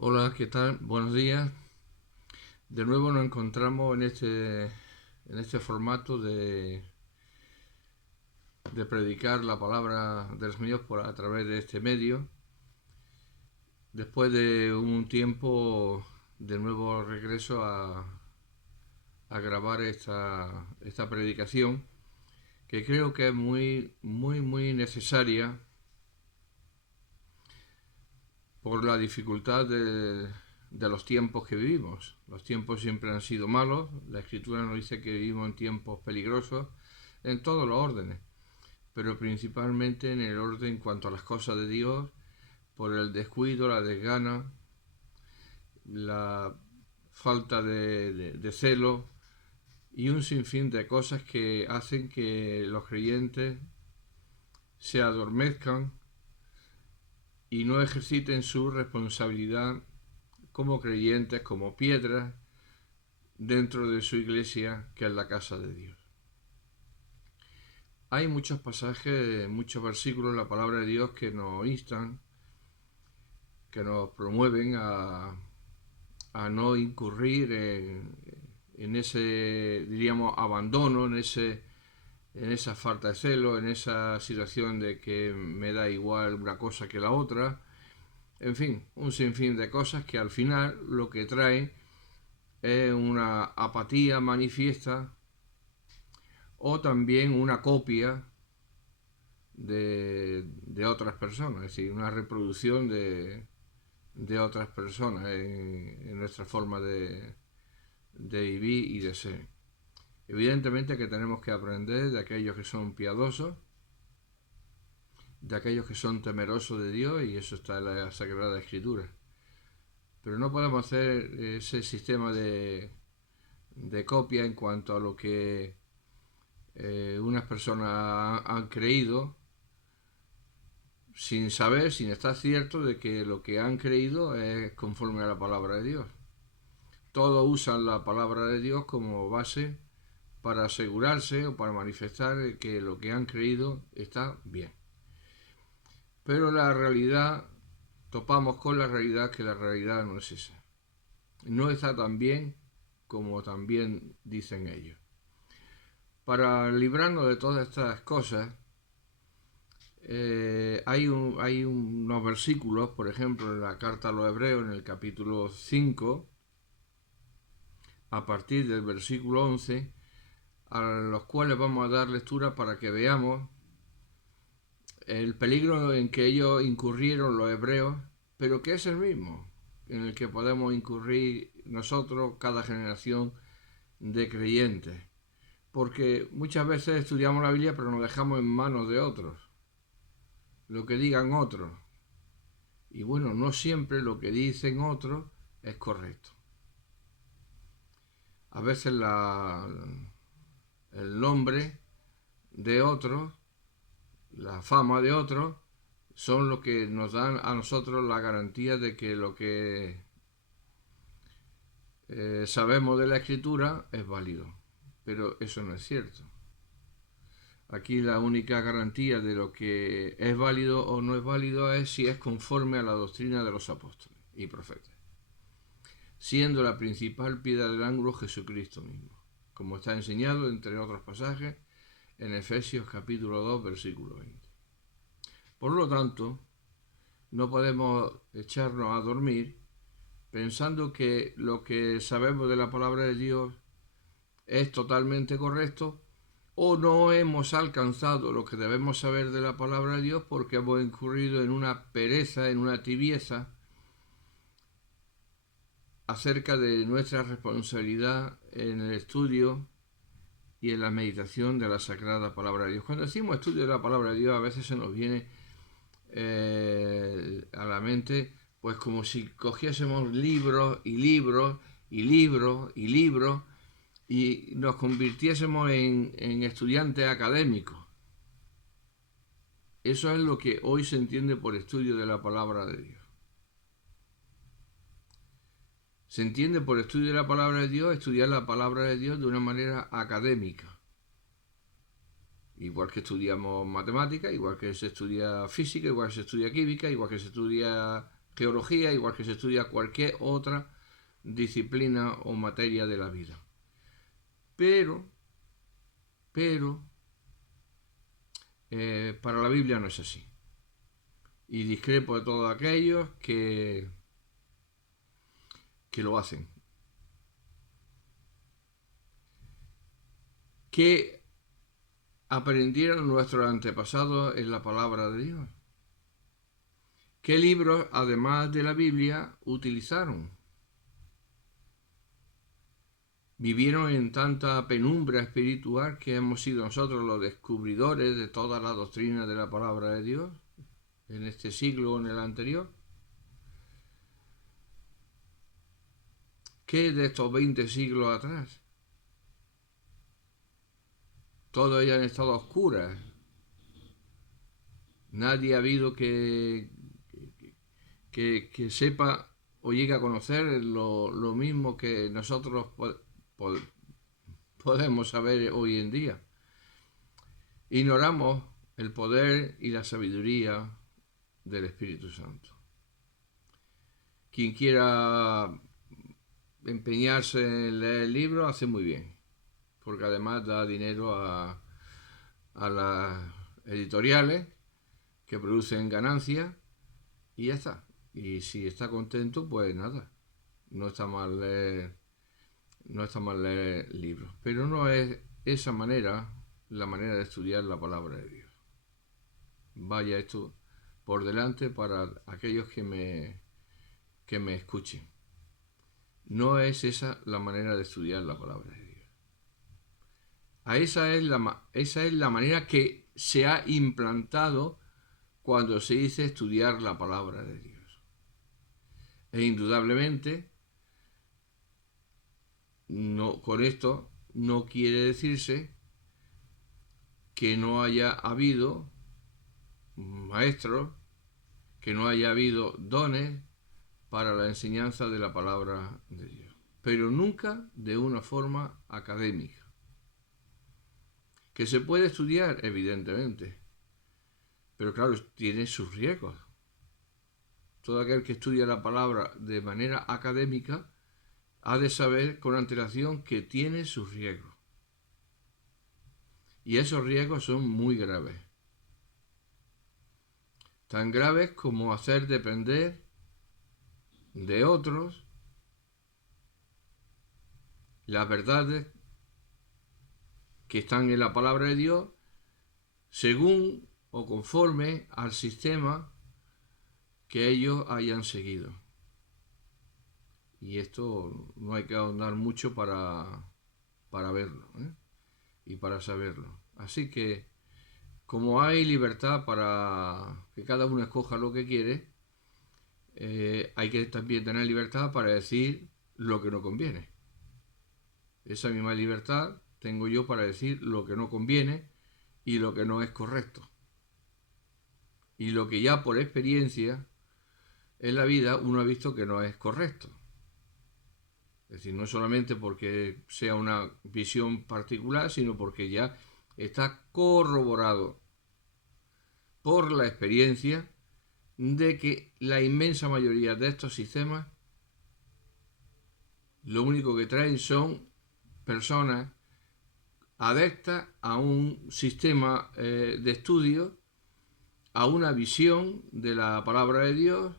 Hola, ¿qué tal? Buenos días. De nuevo nos encontramos en este formato de predicar la palabra del Señor a través de este medio. Después de un tiempo, de nuevo regreso a grabar esta predicación, que creo que es muy necesaria por la dificultad de los tiempos que vivimos. Los tiempos siempre han sido malos, la Escritura nos dice que vivimos en tiempos peligrosos en todos los órdenes, pero principalmente en el orden en cuanto a las cosas de Dios, por el descuido, la desgana, la falta de celo y un sinfín de cosas que hacen que los creyentes se adormezcan y no ejerciten su responsabilidad como creyentes, como piedras dentro de su iglesia, que es la casa de Dios. Hay muchos pasajes, muchos versículos en la palabra de Dios que nos instan, que nos promueven a no incurrir en ese, diríamos, abandono, en esa falta de celo, en esa situación de que me da igual una cosa que la otra. En fin, un sinfín de cosas que al final lo que traen es una apatía manifiesta o también una copia de otras personas, es decir, una reproducción de otras personas en nuestra forma de vivir y de ser. Evidentemente que tenemos que aprender de aquellos que son piadosos, de aquellos que son temerosos de Dios, y eso está en la Sagrada Escritura. Pero no podemos hacer ese sistema de copia en cuanto a lo que unas personas han creído, sin saber, sin estar cierto de que lo que han creído es conforme a la palabra de Dios. Todos usan la palabra de Dios como base para asegurarse o para manifestar que lo que han creído está bien. Pero la realidad, topamos con la realidad que la realidad no es esa. No está tan bien como también dicen ellos. Para librarnos de todas estas cosas, hay unos versículos, por ejemplo, en la carta a los Hebreos, en el capítulo 5, a partir del versículo 11, a los cuales vamos a dar lectura para que veamos el peligro en que ellos incurrieron los hebreos, pero que es el mismo en el que podemos incurrir nosotros, cada generación de creyentes. Porque muchas veces estudiamos la Biblia pero nos dejamos en manos de otros, lo que digan otros. Y bueno, no siempre lo que dicen otros es correcto. A veces el nombre de otros, la fama de otros, son lo que nos dan a nosotros la garantía de que lo que sabemos de la escritura es válido. Pero eso no es cierto. Aquí la única garantía de lo que es válido o no es válido es si es conforme a la doctrina de los apóstoles y profetas, siendo la principal piedra del ángulo Jesucristo mismo, como está enseñado, entre otros pasajes, en Efesios capítulo 2, versículo 20. Por lo tanto, no podemos echarnos a dormir pensando que lo que sabemos de la palabra de Dios es totalmente correcto, o no hemos alcanzado lo que debemos saber de la palabra de Dios porque hemos incurrido en una pereza, en una tibieza acerca de nuestra responsabilidad en el estudio y en la meditación de la sagrada palabra de Dios. Cuando decimos estudio de la palabra de Dios, a veces se nos viene a la mente pues como si cogiésemos libros y libros y libros y libros y nos convirtiésemos en estudiantes académicos. Eso es lo que hoy se entiende por estudio de la palabra de Dios. Se entiende por estudio de la palabra de Dios, estudiar la palabra de Dios de una manera académica. Igual que estudiamos matemáticas, igual que se estudia física, igual que se estudia química, igual que se estudia geología, igual que se estudia cualquier otra disciplina o materia de la vida. Pero, para la Biblia no es así. Y discrepo de todos aquellos que lo hacen. ¿Qué aprendieron nuestros antepasados en la palabra de Dios? ¿Qué libros, además de la Biblia, utilizaron? Vivieron en tanta penumbra espiritual que hemos sido nosotros los descubridores de toda la doctrina de la palabra de Dios en este siglo o en el anterior. ¿Qué de estos 20 siglos atrás? Todos ellos han estado a oscuras. Nadie ha habido que sepa o llegue a conocer lo mismo que nosotros podemos saber hoy en día. Ignoramos el poder y la sabiduría del Espíritu Santo. Quien quiera empeñarse en leer el libro hace muy bien, porque además da dinero a las editoriales que producen ganancias y ya está. Y si está contento, pues nada, no está mal leer libros. Pero no es esa manera la manera de estudiar la palabra de Dios. Vaya esto por delante para aquellos que me escuchen. No es esa la manera de estudiar la palabra de Dios. Esa es la manera que se ha implantado cuando se dice estudiar la palabra de Dios. E indudablemente, con esto no quiere decirse que no haya habido maestros, que no haya habido dones para la enseñanza de la palabra de Dios, pero nunca de una forma académica. Que se puede estudiar, evidentemente, pero claro, tiene sus riesgos. Todo aquel que estudia la palabra de manera académica ha de saber con antelación que tiene sus riesgos. Y esos riesgos son muy graves. Tan graves como hacer depender de otros las verdades que están en la palabra de Dios según o conforme al sistema que ellos hayan seguido. Y esto no hay que ahondar mucho para verlo, y para saberlo. Así que, como hay libertad para que cada uno escoja lo que quiere, hay que también tener libertad para decir lo que no conviene. Esa misma libertad tengo yo para decir lo que no conviene y lo que no es correcto. Y lo que ya por experiencia en la vida uno ha visto que no es correcto. Es decir, no solamente porque sea una visión particular, sino porque ya está corroborado por la experiencia de que la inmensa mayoría de estos sistemas lo único que traen son personas adeptas a un sistema de estudio, a una visión de la palabra de Dios,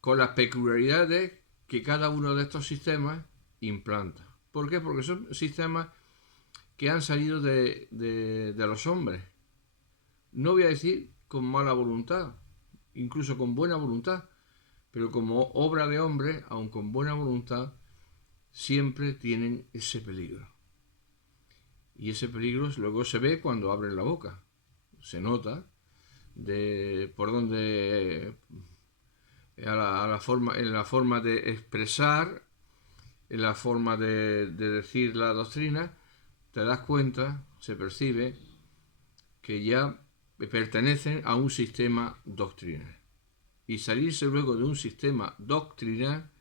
con las peculiaridades que cada uno de estos sistemas implanta. ¿Por qué? Porque son sistemas que han salido de los hombres. No voy a decir con mala voluntad, incluso con buena voluntad, pero como obra de hombre, aun con buena voluntad, siempre tienen ese peligro. Y ese peligro luego se ve cuando abren la boca. Se nota por dónde, en la forma de expresar, en la forma de decir la doctrina, te das cuenta, se percibe que ya pertenecen a un sistema doctrinal. Y salirse luego de un sistema doctrinal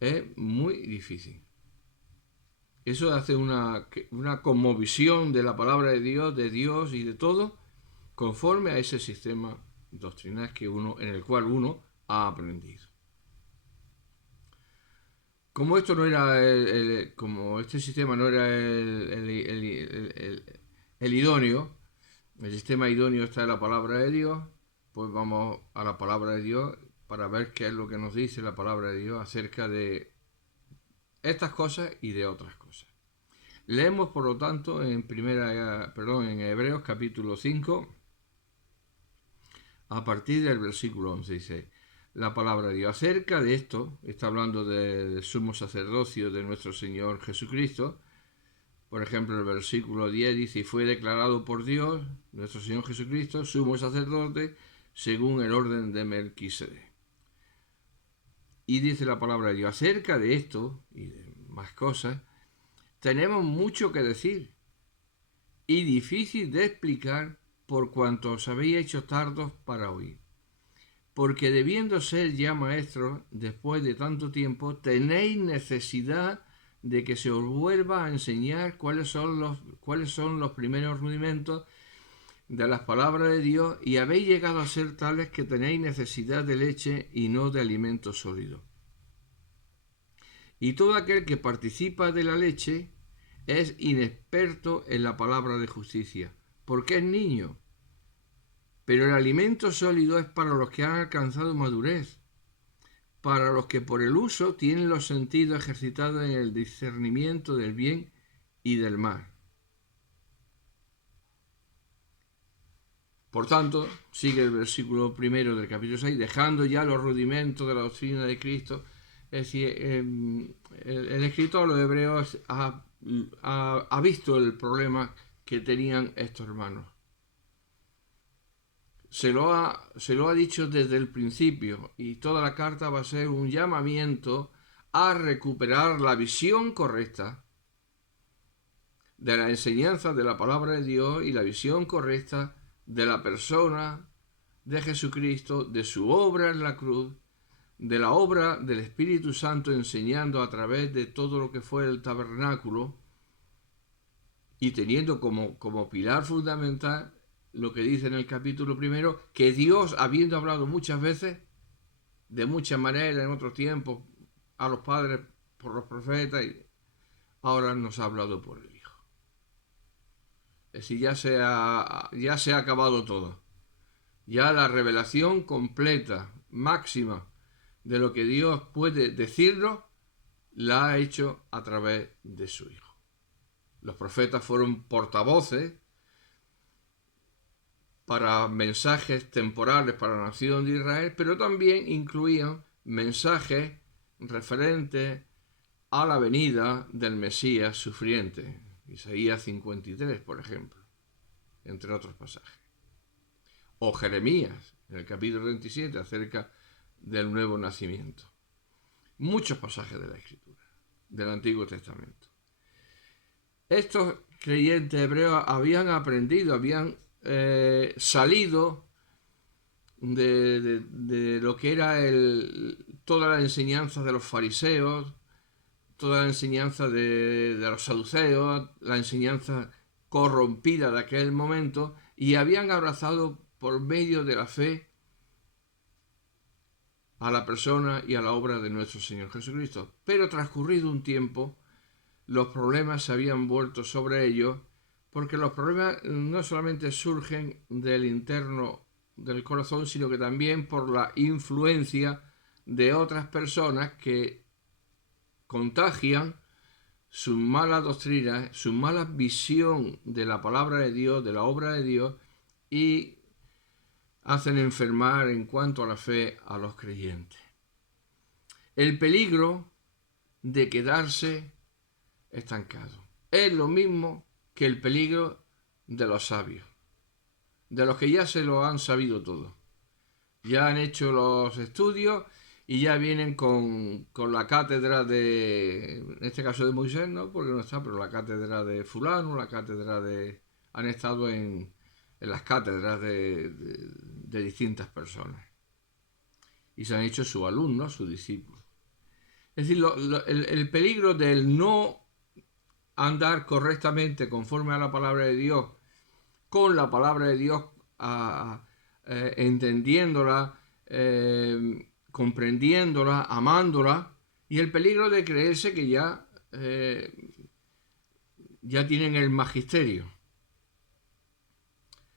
es muy difícil. Eso hace una cosmovisión de la palabra de Dios y de todo, conforme a ese sistema doctrinal en el cual uno ha aprendido. Como esto no era como este sistema no era el idóneo, el sistema idóneo está en la palabra de Dios, pues vamos a la palabra de Dios para ver qué es lo que nos dice la palabra de Dios acerca de estas cosas y de otras cosas. Leemos, por lo tanto, en Hebreos capítulo 5, a partir del versículo 11, dice la palabra de Dios. Acerca de esto, está hablando del sumo sacerdocio de nuestro Señor Jesucristo. Por ejemplo, el versículo 10 dice, y fue declarado por Dios, nuestro Señor Jesucristo, sumo sacerdote, según el orden de Melquisedec. Y dice la palabra de Dios, acerca de esto y de más cosas, tenemos mucho que decir y difícil de explicar por cuanto os habéis hecho tardos para oír. Porque debiendo ser ya maestros, después de tanto tiempo, tenéis necesidad de que se os vuelva a enseñar cuáles son los primeros rudimentos de las palabras de Dios, y habéis llegado a ser tales que tenéis necesidad de leche y no de alimento sólido. Y todo aquel que participa de la leche es inexperto en la palabra de justicia, porque es niño. Pero el alimento sólido es para los que han alcanzado madurez, para los que por el uso tienen los sentidos ejercitados en el discernimiento del bien y del mal. Por tanto, sigue el versículo primero del capítulo 6, dejando ya los rudimentos de la doctrina de Cristo. Es decir, el escritor de los Hebreos ha visto el problema que tenían estos hermanos. Se lo ha dicho desde el principio, y toda la carta va a ser un llamamiento a recuperar la visión correcta de la enseñanza de la palabra de Dios y la visión correcta de la persona de Jesucristo, de su obra en la cruz, de la obra del Espíritu Santo enseñando a través de todo lo que fue el tabernáculo y teniendo como pilar fundamental lo que dice en el capítulo primero, que Dios, habiendo hablado muchas veces, de muchas maneras en otros tiempos, a los padres por los profetas, y ahora nos ha hablado por el Hijo. Es decir, ya se ha acabado todo. Ya la revelación completa, máxima, de lo que Dios puede decirnos, la ha hecho a través de su Hijo. Los profetas fueron portavoces para mensajes temporales para la nación de Israel, pero también incluían mensajes referentes a la venida del Mesías sufriente, Isaías 53, por ejemplo, entre otros pasajes. O Jeremías, en el capítulo 27, acerca del nuevo nacimiento. Muchos pasajes de la Escritura, del Antiguo Testamento. Estos creyentes hebreos habían aprendido, habían salido de lo que era toda la enseñanza de los fariseos, toda la enseñanza de los saduceos, la enseñanza corrompida de aquel momento, y habían abrazado por medio de la fe a la persona y a la obra de nuestro Señor Jesucristo. Pero transcurrido un tiempo, los problemas se habían vuelto sobre ellos, porque los problemas no solamente surgen del interno del corazón, sino que también por la influencia de otras personas que contagian su mala doctrina, su mala visión de la palabra de Dios, de la obra de Dios, y hacen enfermar en cuanto a la fe a los creyentes. El peligro de quedarse estancado es lo mismo que el peligro de los sabios, de los que ya se lo han sabido todo. Ya han hecho los estudios y ya vienen con la cátedra de, en este caso de Moisés, no, porque no está, pero la cátedra de fulano, la cátedra de... Han estado en las cátedras de distintas personas. Y se han hecho sus alumnos, sus discípulos. Es decir, el peligro del no andar correctamente conforme a la palabra de Dios, con la palabra de Dios, entendiéndola, comprendiéndola, amándola, y el peligro de creerse que ya tienen el magisterio.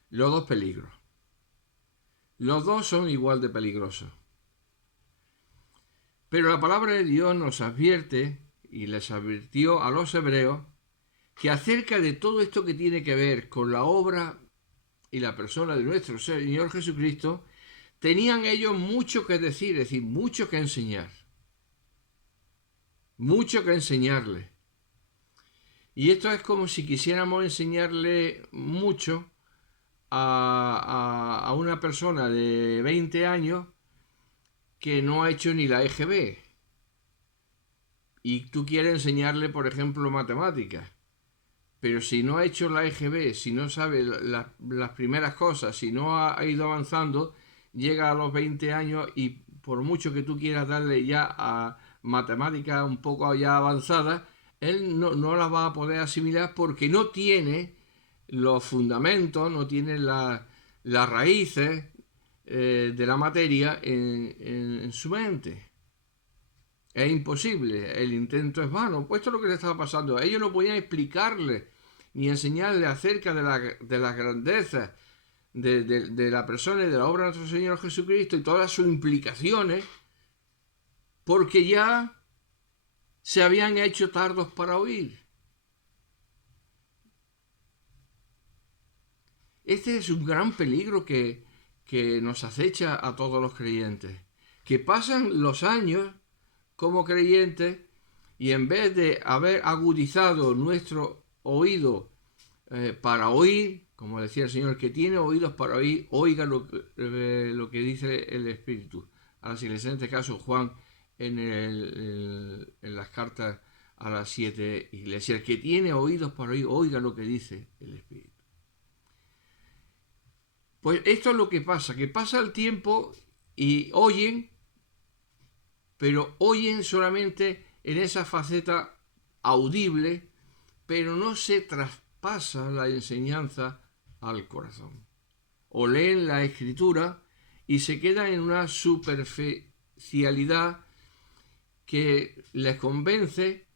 Los dos peligros. Los dos son igual de peligrosos. Pero la palabra de Dios nos advierte, y les advirtió a los hebreos, que acerca de todo esto que tiene que ver con la obra y la persona de nuestro Señor Jesucristo, tenían ellos mucho que decir, es decir, mucho que enseñar. Mucho que enseñarle. Y esto es como si quisiéramos enseñarle mucho a una persona de 20 años que no ha hecho ni la EGB. Y tú quieres enseñarle, por ejemplo, matemáticas. Pero si no ha hecho la EGB, si no sabe las primeras cosas, si no ha ido avanzando, llega a los 20 años y por mucho que tú quieras darle ya a matemáticas un poco ya avanzadas, él no las va a poder asimilar porque no tiene los fundamentos, no tiene las raíces de la materia en su mente. Es imposible, el intento es vano. Pues esto es lo que le estaba pasando. Ellos no podían explicarle ni enseñarle acerca de las grandezas de la persona y de la obra de nuestro Señor Jesucristo y todas sus implicaciones, porque ya se habían hecho tardos para oír. Este es un gran peligro que nos acecha a todos los creyentes, que pasan los años como creyentes y en vez de haber agudizado nuestro oído para oír, como decía el Señor, que tiene oídos para oír, oiga lo que dice el Espíritu. A las iglesias, en este caso Juan, en las cartas a las 7 iglesias, el que tiene oídos para oír, oiga lo que dice el Espíritu. Pues esto es lo que pasa el tiempo y oyen, pero oyen solamente en esa faceta audible, pero no se traspasa la enseñanza al corazón. O leen la escritura y se quedan en una superficialidad que les convence,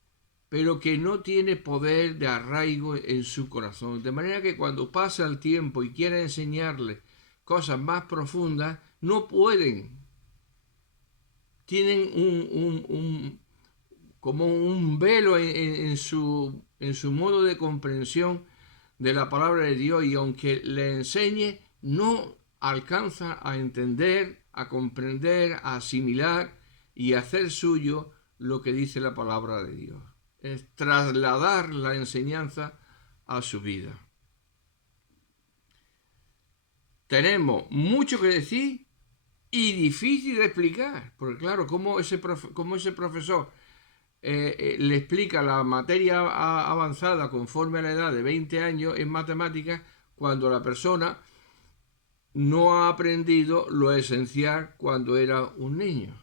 pero que no tiene poder de arraigo en su corazón. De manera que cuando pasa el tiempo y quieren enseñarles cosas más profundas, no pueden. Tienen como un velo en su modo de comprensión de la palabra de Dios, y aunque le enseñe, no alcanza a entender, a comprender, a asimilar y a hacer suyo lo que dice la palabra de Dios. Es trasladar la enseñanza a su vida. Tenemos mucho que decir y difícil de explicar, porque claro, como ese profesor le explica la materia avanzada conforme a la edad de 20 años en matemáticas, cuando la persona no ha aprendido lo esencial cuando era un niño.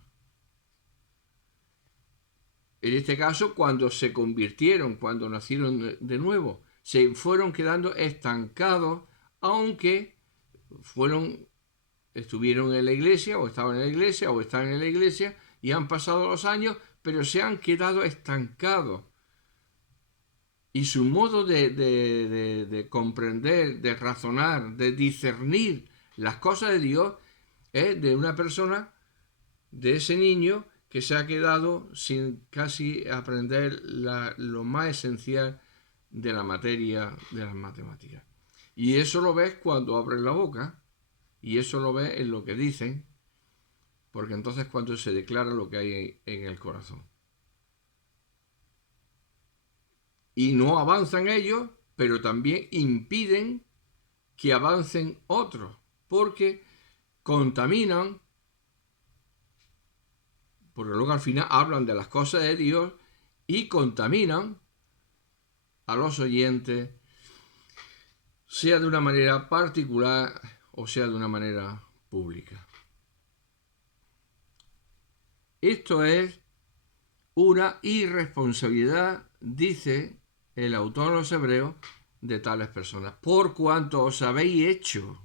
En este caso, cuando se convirtieron, cuando nacieron de nuevo, se fueron quedando estancados, aunque estuvieron en la iglesia, o estaban en la iglesia, o están en la iglesia, y han pasado los años, pero se han quedado estancados. Y su modo de comprender, de razonar, de discernir las cosas de Dios es de una persona, de ese niño que se ha quedado sin casi aprender lo más esencial de la materia de las matemáticas. Y eso lo ves cuando abren la boca, y eso lo ves en lo que dicen, porque entonces cuando se declara lo que hay en el corazón. Y no avanzan ellos, pero también impiden que avancen otros, porque contaminan, porque luego al final hablan de las cosas de Dios y contaminan a los oyentes, sea de una manera particular o sea de una manera pública. Esto es una irresponsabilidad, dice el autor de los Hebreos, de tales personas, por cuanto os habéis hecho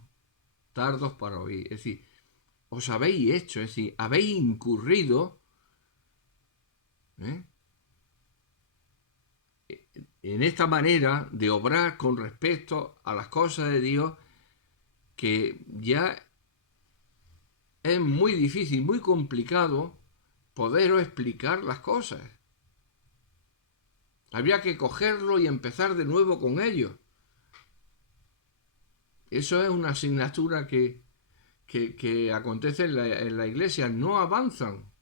tardos para oír. Es decir, os habéis hecho, es decir, habéis incurrido en esta manera de obrar con respecto a las cosas de Dios, que ya es muy difícil, muy complicado poderos explicar las cosas. Habría que cogerlo y empezar de nuevo con ello. Eso es una asignatura que acontece en la iglesia. No avanzan.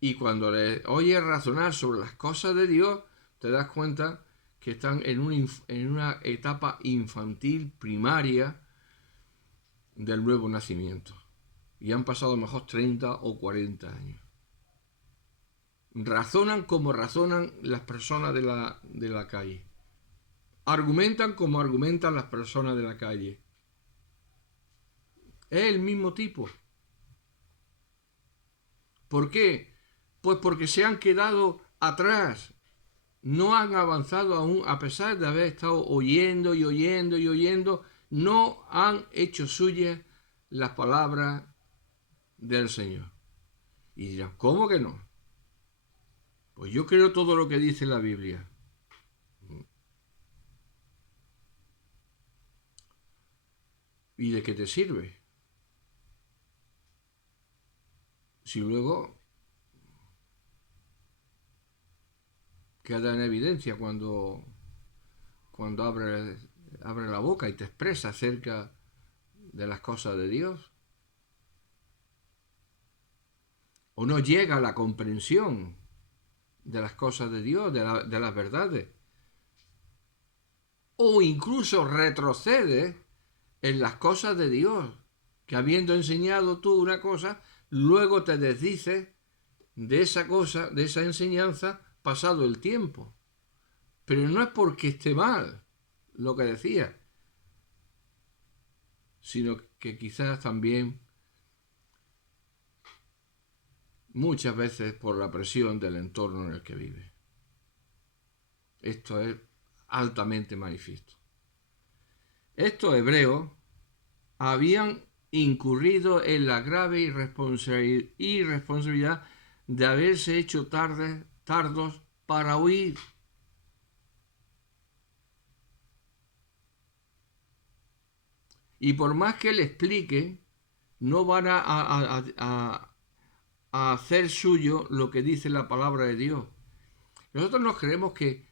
Y cuando le oyes razonar sobre las cosas de Dios, te das cuenta que están en una etapa infantil primaria del nuevo nacimiento. Y han pasado a lo mejor 30 o 40 años. Razonan como razonan las personas de la calle. Argumentan como argumentan las personas de la calle. Es el mismo tipo. ¿Por qué? Pues porque se han quedado atrás. No han avanzado aún, a pesar de haber estado oyendo y oyendo y oyendo, no han hecho suyas las palabras del Señor. Y dirán, ¿cómo que no? Pues yo creo todo lo que dice la Biblia. ¿Y de qué te sirve? Si luego queda en evidencia cuando abre la boca y te expresa acerca de las cosas de Dios. O no llega a la comprensión de las cosas de Dios, de las verdades. O incluso retrocede en las cosas de Dios, que habiendo enseñado tú una cosa, luego te desdices de esa cosa, de esa enseñanza, pasado el tiempo. Pero no es porque esté mal lo que decía, sino que quizás también muchas veces por la presión del entorno en el que vive. Esto es altamente manifiesto. Estos hebreos habían incurrido en la grave irresponsabilidad de haberse hecho tardos para oír. Y por más que le explique, no van a hacer suyo lo que dice la palabra de Dios. Nosotros nos creemos que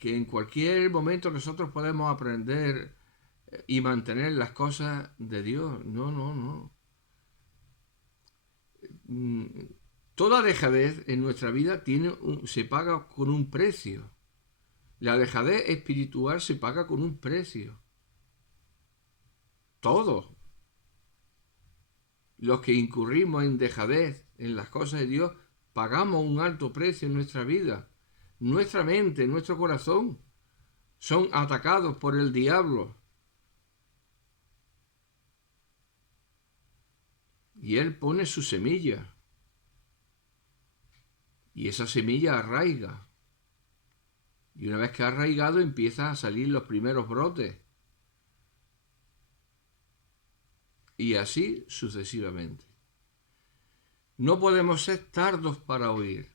en cualquier momento nosotros podemos aprender y mantener las cosas de Dios. No. Toda dejadez en nuestra vida se paga con un precio. La dejadez espiritual se paga con un precio. Todos los que incurrimos en dejadez en las cosas de Dios pagamos un alto precio en nuestra vida. Nuestra mente, nuestro corazón son atacados por el diablo. Y él pone su semilla. Y esa semilla arraiga. Y una vez que ha arraigado empiezan a salir los primeros brotes. Y así sucesivamente. No podemos ser tardos para oír,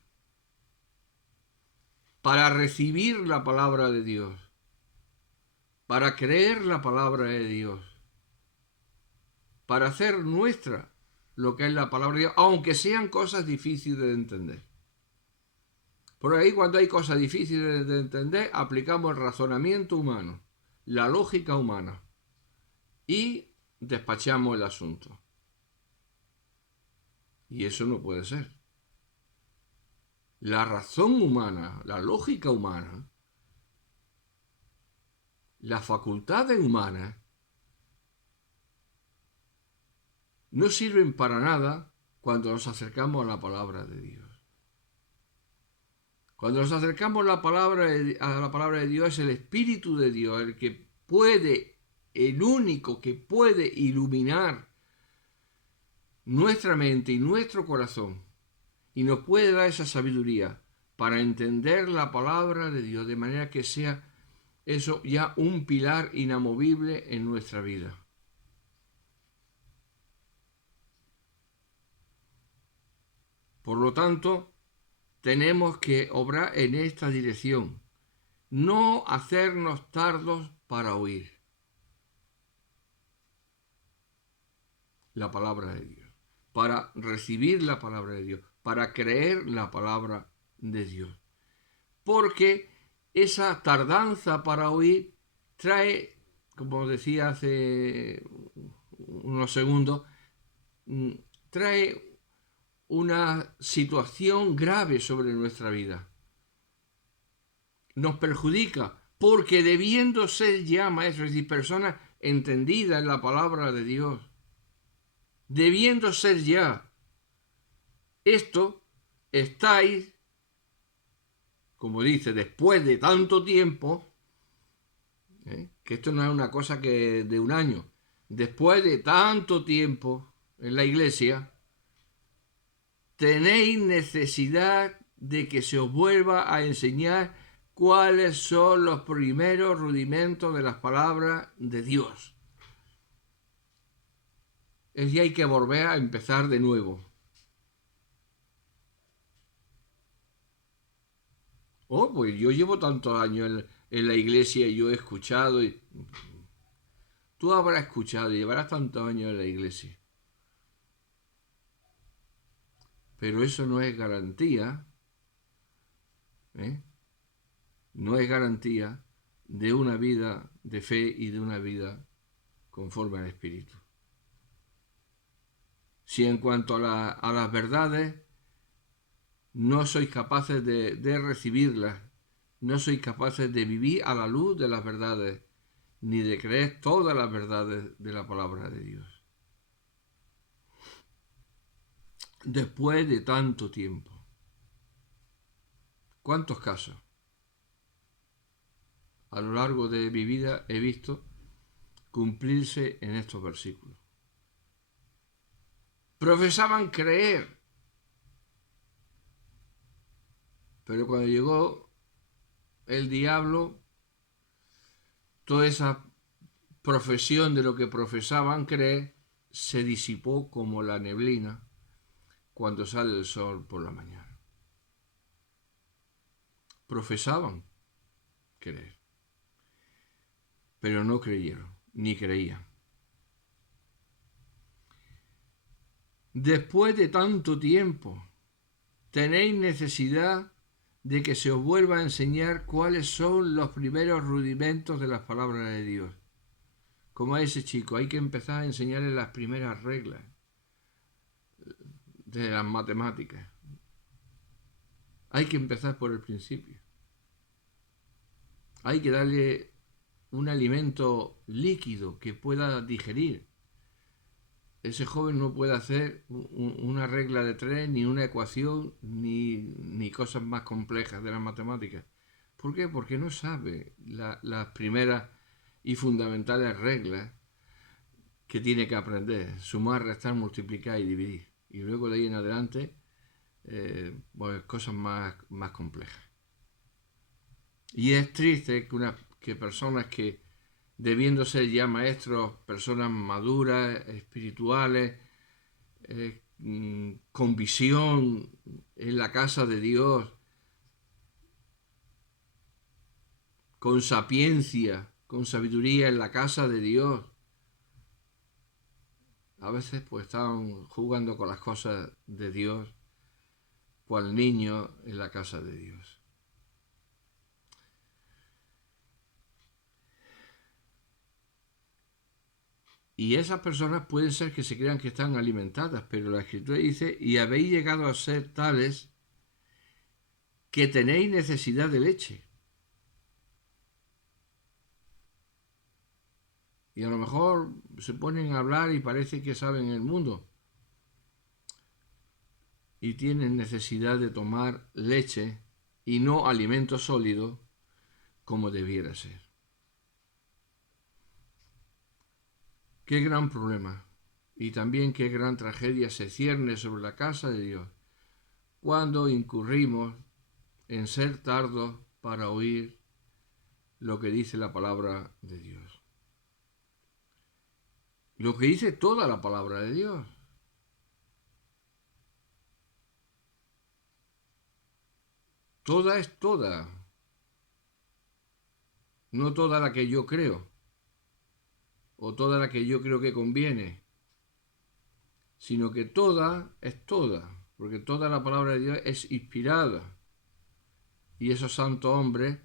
para recibir la palabra de Dios, para creer la palabra de Dios, para hacer nuestra lo que es la palabra de Dios, aunque sean cosas difíciles de entender. Por ahí, cuando hay cosas difíciles de entender, aplicamos el razonamiento humano, la lógica humana, y despachamos el asunto. Y eso no puede ser. La razón humana, la lógica humana, las facultades humanas no sirven para nada cuando nos acercamos a la palabra de Dios. Cuando nos acercamos a la palabra de Dios, es el Espíritu de Dios el único que puede iluminar nuestra mente y nuestro corazón y nos puede dar esa sabiduría para entender la palabra de Dios de manera que sea eso ya un pilar inamovible en nuestra vida. Por lo tanto, tenemos que obrar en esta dirección, no hacernos tardos para oír la palabra de Dios, para recibir la palabra de Dios, para creer la palabra de Dios. Porque esa tardanza para oír trae, como decía hace unos segundos, trae una situación grave sobre nuestra vida. Nos perjudica porque debiendo ser ya maestros, es decir, personas entendidas en la palabra de Dios, debiendo ser ya esto, estáis, como dice, después de tanto tiempo, que esto no es una cosa que de un año, después de tanto tiempo en la iglesia, tenéis necesidad de que se os vuelva a enseñar cuáles son los primeros rudimentos de las palabras de Dios. Es decir, hay que volver a empezar de nuevo. Oh, pues yo llevo tantos años en la iglesia y yo he escuchado. Tú habrás escuchado y llevarás tantos años en la iglesia. Pero eso no es garantía, no es garantía de una vida de fe y de una vida conforme al Espíritu. Si en cuanto a las verdades no sois capaces de recibirlas, no sois capaces de vivir a la luz de las verdades, ni de creer todas las verdades de la palabra de Dios. Después de tanto tiempo. ¿Cuántos casos a lo largo de mi vida he visto cumplirse en estos versículos? Profesaban creer, pero cuando llegó el diablo, toda esa profesión de lo que profesaban creer se disipó como la neblina cuando sale el sol por la mañana. Profesaban creer, pero no creyeron, ni creían. Después de tanto tiempo, tenéis necesidad de que se os vuelva a enseñar cuáles son los primeros rudimentos de las palabras de Dios. Como a ese chico, hay que empezar a enseñarle las primeras reglas de las matemáticas. Hay que empezar por el principio. Hay que darle un alimento líquido que pueda digerir. Ese joven no puede hacer una regla de 3, ni una ecuación, ni cosas más complejas de las matemáticas. ¿Por qué? Porque no sabe las primeras y fundamentales reglas que tiene que aprender. Sumar, restar, multiplicar y dividir. Y luego de ahí en adelante, pues cosas más complejas. Y es triste que personas que, debiendo ser ya maestros, personas maduras, espirituales, con visión en la casa de Dios, con sapiencia, con sabiduría en la casa de Dios, a veces pues estaban jugando con las cosas de Dios, cual niño en la casa de Dios. Y esas personas pueden ser que se crean que están alimentadas, pero la Escritura dice, y habéis llegado a ser tales que tenéis necesidad de leche. Y a lo mejor se ponen a hablar y parece que saben el mundo. Y tienen necesidad de tomar leche y no alimento sólido como debiera ser. Qué gran problema y también qué gran tragedia se cierne sobre la casa de Dios cuando incurrimos en ser tardos para oír lo que dice la palabra de Dios. Lo que dice toda la palabra de Dios. Toda es toda. No toda la que yo creo, o toda la que yo creo que conviene, sino que toda es toda, porque toda la palabra de Dios es inspirada. Y esos santos hombres,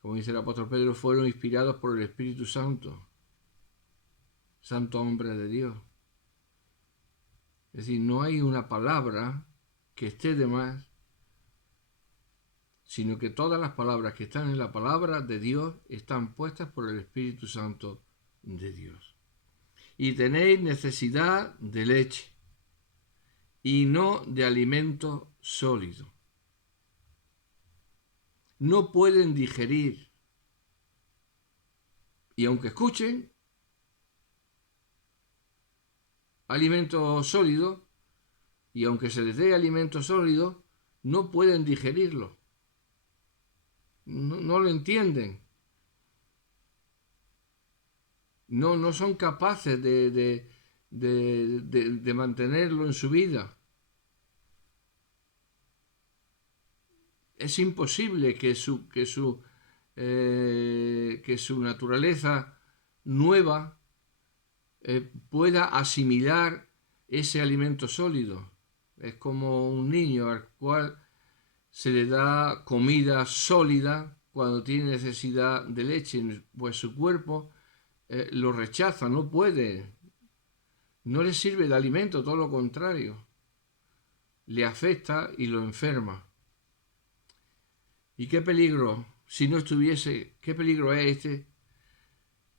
como dice el apóstol Pedro, fueron inspirados por el Espíritu Santo. Santo hombre de Dios. Es decir, no hay una palabra que esté de más, sino que todas las palabras que están en la palabra de Dios están puestas por el Espíritu Santo de Dios. Y tenéis necesidad de leche y no de alimento sólido. No pueden digerir. Y aunque escuchen alimento sólido, y aunque se les dé alimento sólido, no pueden digerirlo. No lo entienden. No son capaces de mantenerlo en su vida. Es imposible que su naturaleza nueva pueda asimilar ese alimento sólido. Es como un niño al cual se le da comida sólida cuando tiene necesidad de leche, pues su cuerpo lo rechaza, no puede, no le sirve de alimento, todo lo contrario, le afecta y lo enferma. ¿Y qué peligro, si no estuviese, qué peligro es este,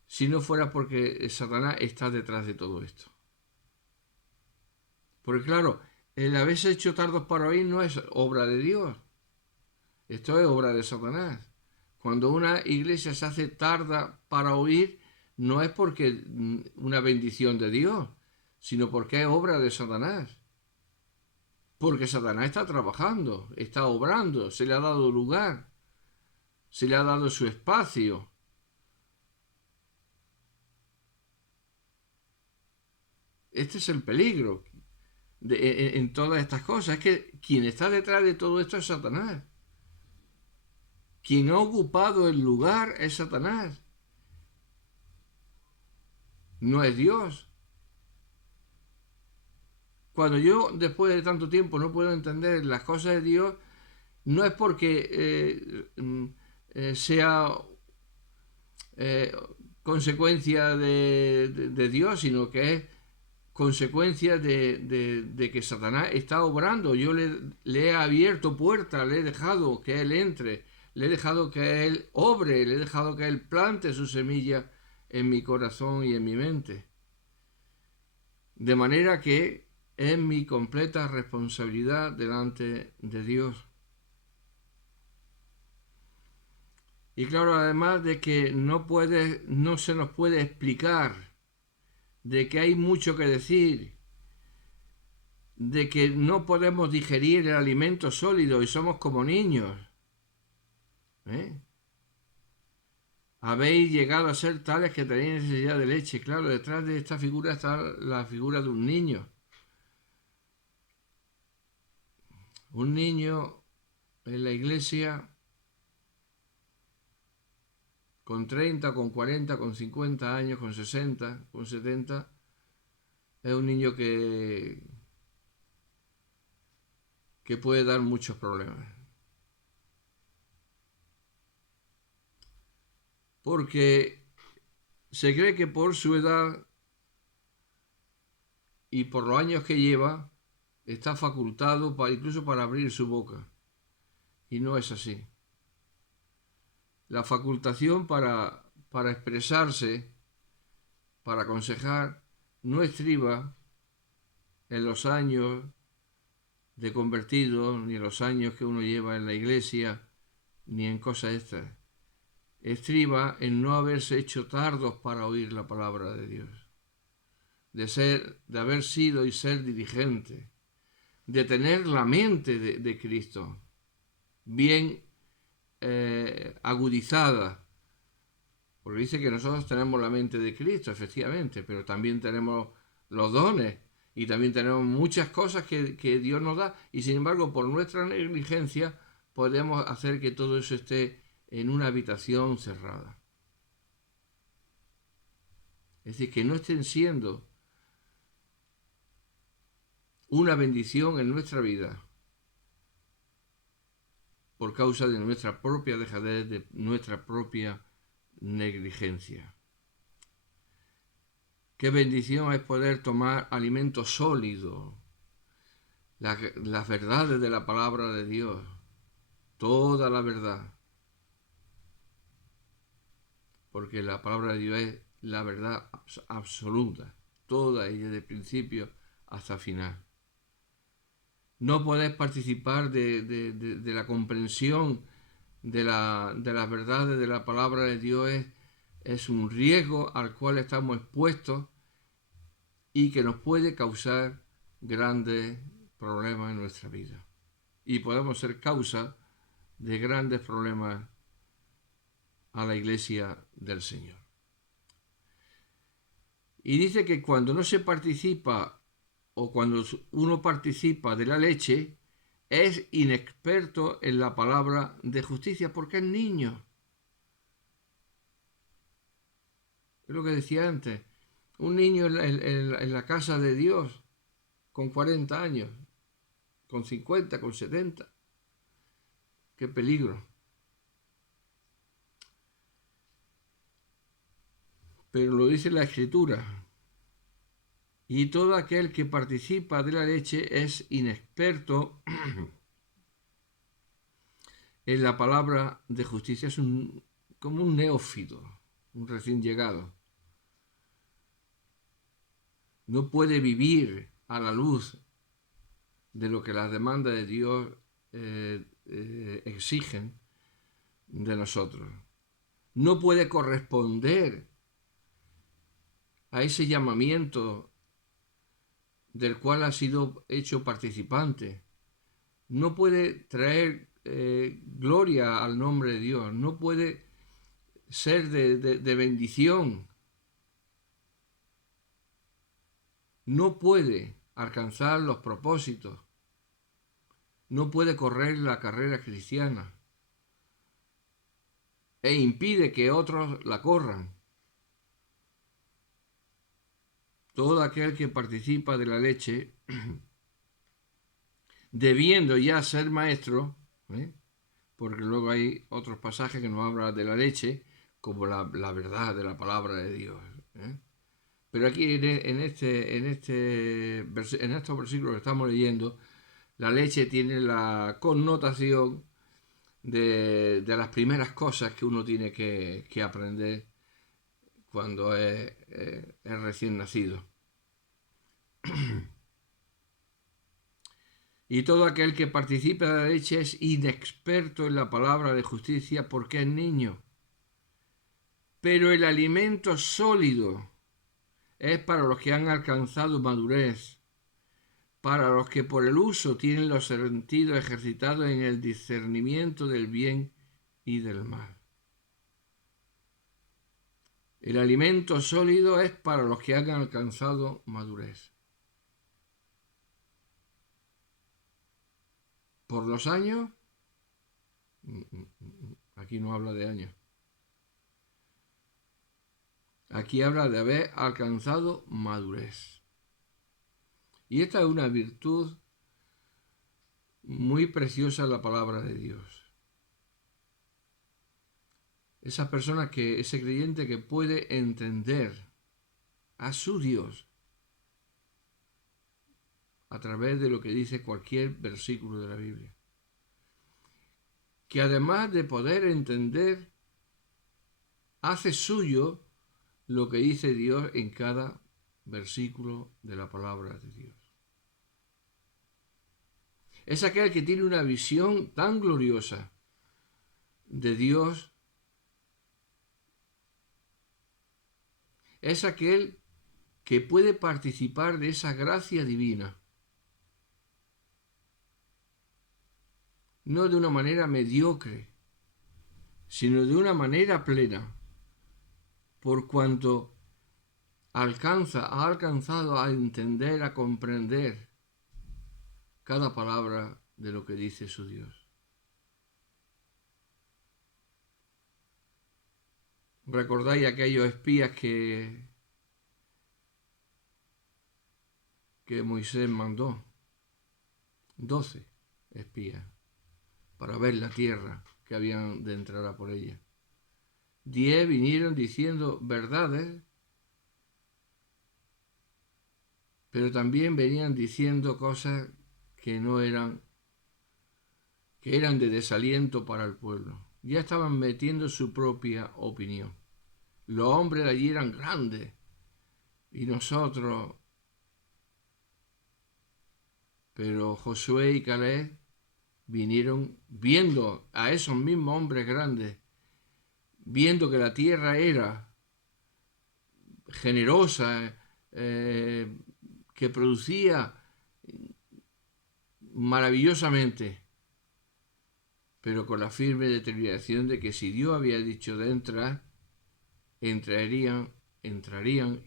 si no fuera porque Satanás está detrás de todo esto? Porque claro, el haberse hecho tardos para oír no es obra de Dios, esto es obra de Satanás. Cuando una iglesia se hace tarda para oír, no es porque una bendición de Dios, sino porque es obra de Satanás. Porque Satanás está trabajando, está obrando, se le ha dado lugar, se le ha dado su espacio. Este es el peligro en todas estas cosas. Es que quien está detrás de todo esto es Satanás. Quien ha ocupado el lugar es Satanás. No es Dios. Cuando yo después de tanto tiempo no puedo entender las cosas de Dios, no es porque sea consecuencia de Dios, sino que es consecuencia de que Satanás está obrando. Yo le he abierto puertas, le he dejado que Él entre, le he dejado que Él obre, le he dejado que Él plante su semilla en mi corazón y en mi mente. De manera que es mi completa responsabilidad delante de Dios. Y claro, además de que no se nos puede explicar, de que hay mucho que decir, de que no podemos digerir el alimento sólido y somos como niños. Habéis llegado a ser tales que tenéis necesidad de leche. Claro, detrás de esta figura está la figura de un niño. Un niño en la iglesia con 30, con 40, con 50 años, con 60, con 70, es un niño que puede dar muchos problemas. Porque se cree que por su edad y por los años que lleva, está facultado incluso para abrir su boca. Y no es así. La facultación para expresarse, para aconsejar, no estriba en los años de convertido, ni en los años que uno lleva en la iglesia, ni en cosas estas. Estriba en no haberse hecho tardos para oír la palabra de Dios, de haber sido y ser diligente, de tener la mente de Cristo bien agudizada, porque dice que nosotros tenemos la mente de Cristo, efectivamente, pero también tenemos los dones y también tenemos muchas cosas que Dios nos da, y sin embargo por nuestra negligencia podemos hacer que todo eso esté en una habitación cerrada. Es decir, que no estén siendo una bendición en nuestra vida por causa de nuestra propia dejadez, de nuestra propia negligencia. Qué bendición es poder tomar alimento sólido, las verdades de la palabra de Dios, toda la verdad, porque la palabra de Dios es la verdad absoluta, toda ella de principio hasta final. No podés participar de la comprensión de las verdades de la palabra de Dios es un riesgo al cual estamos expuestos y que nos puede causar grandes problemas en nuestra vida. Y podemos ser causa de grandes problemas a la iglesia del Señor. Y dice que cuando no se participa o cuando uno participa de la leche, es inexperto en la palabra de justicia porque es niño. Es lo que decía antes. Un niño en la casa de Dios con 40 años, con 50, con 70. ¡Qué peligro! Pero lo dice la Escritura. Y todo aquel que participa de la leche es inexperto en la palabra de justicia. Es como un neófito, un recién llegado. No puede vivir a la luz de lo que las demandas de Dios exigen de nosotros. No puede corresponder a ese llamamiento del cual ha sido hecho participante. No puede traer gloria al nombre de Dios. No puede ser de bendición. No puede alcanzar los propósitos. No puede correr la carrera cristiana. E impide que otros la corran. Todo aquel que participa de la leche, debiendo ya ser maestro, porque luego hay otros pasajes que nos hablan de la leche, como la verdad de la palabra de Dios. Pero aquí en estos versículos que estamos leyendo, la leche tiene la connotación de las primeras cosas que uno tiene que aprender cuando es recién nacido. Y todo aquel que participa de la leche es inexperto en la palabra de justicia porque es niño. Pero el alimento sólido es para los que han alcanzado madurez, para los que por el uso tienen los sentidos ejercitados en el discernimiento del bien y del mal. El alimento sólido es para los que han alcanzado madurez. ¿Por los años? Aquí no habla de años. Aquí habla de haber alcanzado madurez. Y esta es una virtud muy preciosa en la palabra de Dios. Esa persona ese creyente que puede entender a su Dios a través de lo que dice cualquier versículo de la Biblia. Que además de poder entender, hace suyo lo que dice Dios en cada versículo de la palabra de Dios. Es aquel que tiene una visión tan gloriosa de Dios. Es aquel que puede participar de esa gracia divina. No de una manera mediocre, sino de una manera plena, por cuanto ha alcanzado a entender, a comprender cada palabra de lo que dice su Dios. ¿Recordáis aquellos espías que Moisés mandó? 12 espías para ver la tierra que habían de entrar a por ella. 10 vinieron diciendo verdades, pero también venían diciendo cosas que no eran, que eran de desaliento para el pueblo. Ya estaban metiendo su propia opinión. Los hombres de allí eran grandes y nosotros, pero Josué y Caleb vinieron viendo a esos mismos hombres grandes, viendo que la tierra era generosa, que producía maravillosamente, pero con la firme determinación de que si Dios había dicho de entrar, entrarían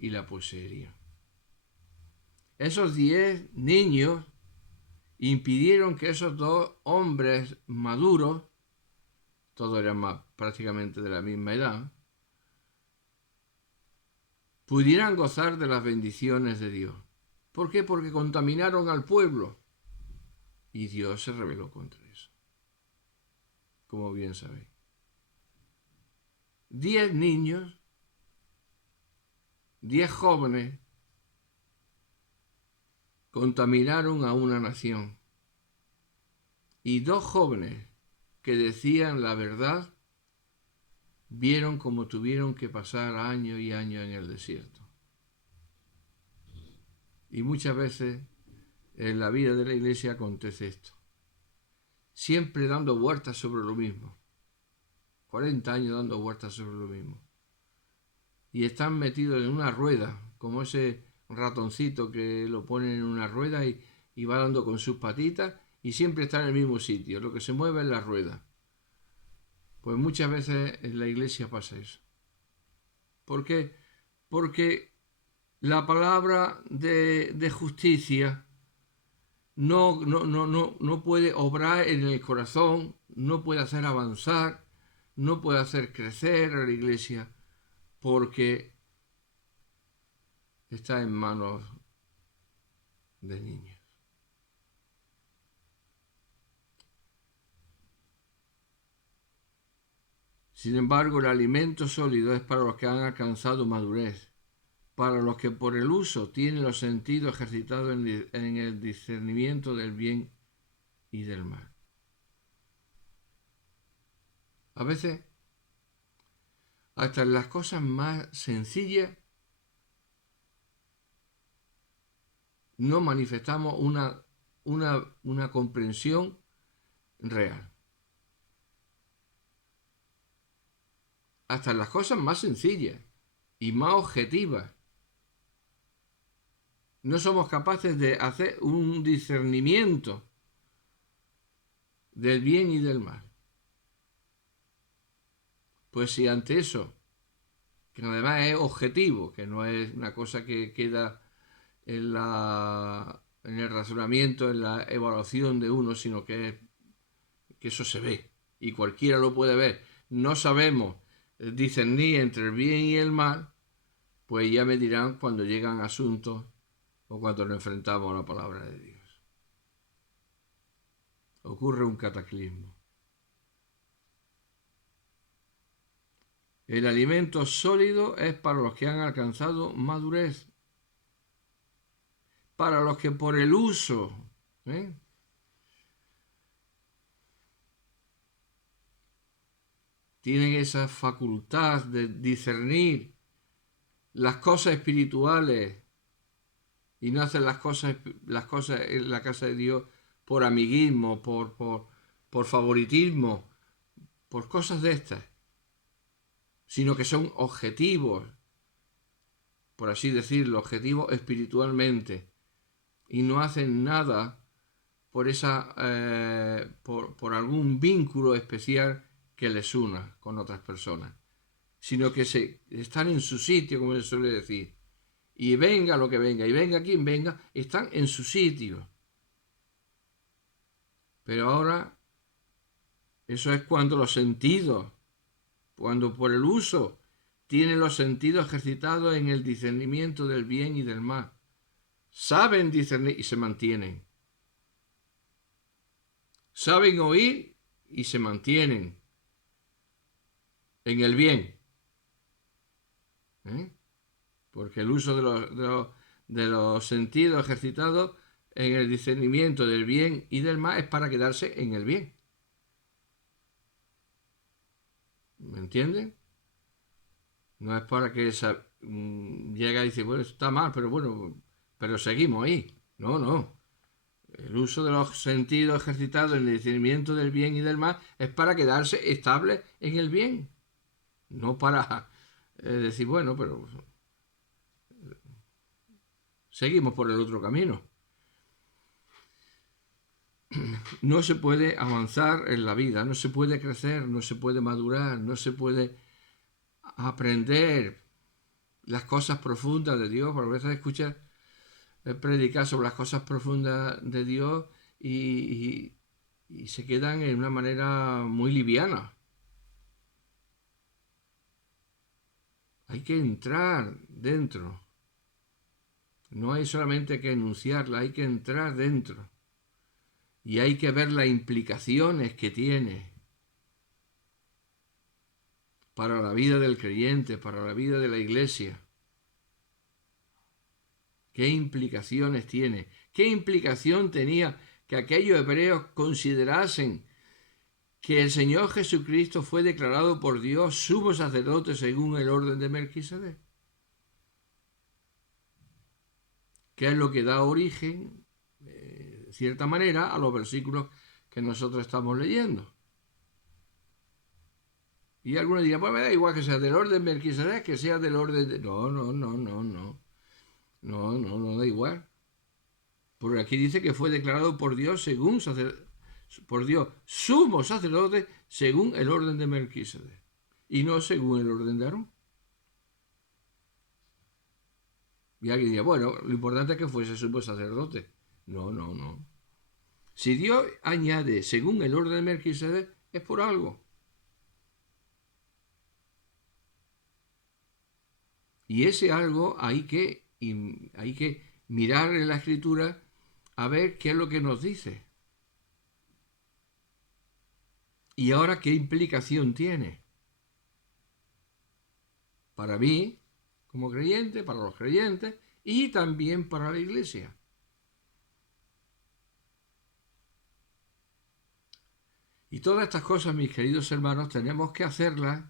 y la poseerían. Esos 10 niños impidieron que esos 2 hombres maduros, todos eran prácticamente de la misma edad, pudieran gozar de las bendiciones de Dios. ¿Por qué? Porque contaminaron al pueblo. Y Dios se rebeló contra eso, como bien sabéis. 10 niños, 10 jóvenes, contaminaron a una nación. Y 2 jóvenes que decían la verdad, vieron cómo tuvieron que pasar años y años en el desierto. Y muchas veces en la vida de la iglesia acontece esto. Siempre dando vueltas sobre lo mismo. 40 años dando vueltas sobre lo mismo. Y están metidos en una rueda, como ese ratoncito que lo ponen en una rueda y va dando con sus patitas y siempre está en el mismo sitio. Lo que se mueve es la rueda. Pues muchas veces en la iglesia pasa eso. ¿Por qué? Porque la palabra de justicia no puede obrar en el corazón, no puede hacer avanzar, no puede hacer crecer a la iglesia, porque está en manos de niños. Sin embargo, el alimento sólido es para los que han alcanzado madurez, para los que por el uso tienen los sentidos ejercitados en el discernimiento del bien y del mal. A veces, hasta en las cosas más sencillas, no manifestamos una comprensión real. Hasta en las cosas más sencillas y más objetivas, no somos capaces de hacer un discernimiento del bien y del mal. Pues si ante eso, que además es objetivo, que no es una cosa que queda en el razonamiento, en la evaluación de uno, sino que eso se ve y cualquiera lo puede ver, no sabemos discernir entre el bien y el mal, pues ya me dirán cuando llegan asuntos o cuando nos enfrentamos a la palabra de Dios. Ocurre un cataclismo. El alimento sólido es para los que han alcanzado madurez, para los que por el uso tienen esa facultad de discernir las cosas espirituales y no hacen las cosas en la casa de Dios por amiguismo, por favoritismo, por cosas de estas, sino que son objetivos, por así decirlo, objetivos espiritualmente, y no hacen nada por algún vínculo especial que les una con otras personas, sino que están en su sitio, como se suele decir. Y venga lo que venga, y venga quien venga, están en su sitio. Pero ahora, eso es cuando los sentidos, cuando por el uso tienen los sentidos ejercitados en el discernimiento del bien y del mal. Saben discernir y se mantienen. Saben oír y se mantienen en el bien. Porque el uso de los sentidos ejercitados en el discernimiento del bien y del mal es para quedarse en el bien. ¿Me entienden? No es para que llega y dice, bueno, esto está mal, pero bueno, pero seguimos ahí. No, no. El uso de los sentidos ejercitados en el discernimiento del bien y del mal es para quedarse estable en el bien. No para decir, bueno, pero seguimos por el otro camino. No se puede avanzar en la vida, no se puede crecer, no se puede madurar, no se puede aprender las cosas profundas de Dios. Porque a veces escuchas predicar sobre las cosas profundas de Dios y se quedan en una manera muy liviana. Hay que entrar dentro. No hay solamente que enunciarla, hay que entrar dentro. Y hay que ver las implicaciones que tiene para la vida del creyente, para la vida de la iglesia. ¿Qué implicaciones tiene? ¿Qué implicación tenía que aquellos hebreos considerasen que el Señor Jesucristo fue declarado por Dios sumo sacerdote según el orden de Melquisedec? ¿Qué es lo que da origen, de cierta manera, a los versículos que nosotros estamos leyendo? Y algunos dirán, pues me da igual que sea del orden de Melquisedec, que sea del orden de... No, no, no, no, no. No da igual. Porque aquí dice que fue declarado por Dios por Dios sumo sacerdote según el orden de Melquisedec y no según el orden de Aarón. Y alguien diría, bueno, lo importante es que fuese sumo sacerdote. No, no, no. Si Dios añade según el orden de Melquisedec, es por algo. Y ese algo hay que mirar en la Escritura a ver qué es lo que nos dice. Y ahora, ¿qué implicación tiene? Para mí, como creyente, para los creyentes y también para la iglesia. Y todas estas cosas, mis queridos hermanos, tenemos que hacerlas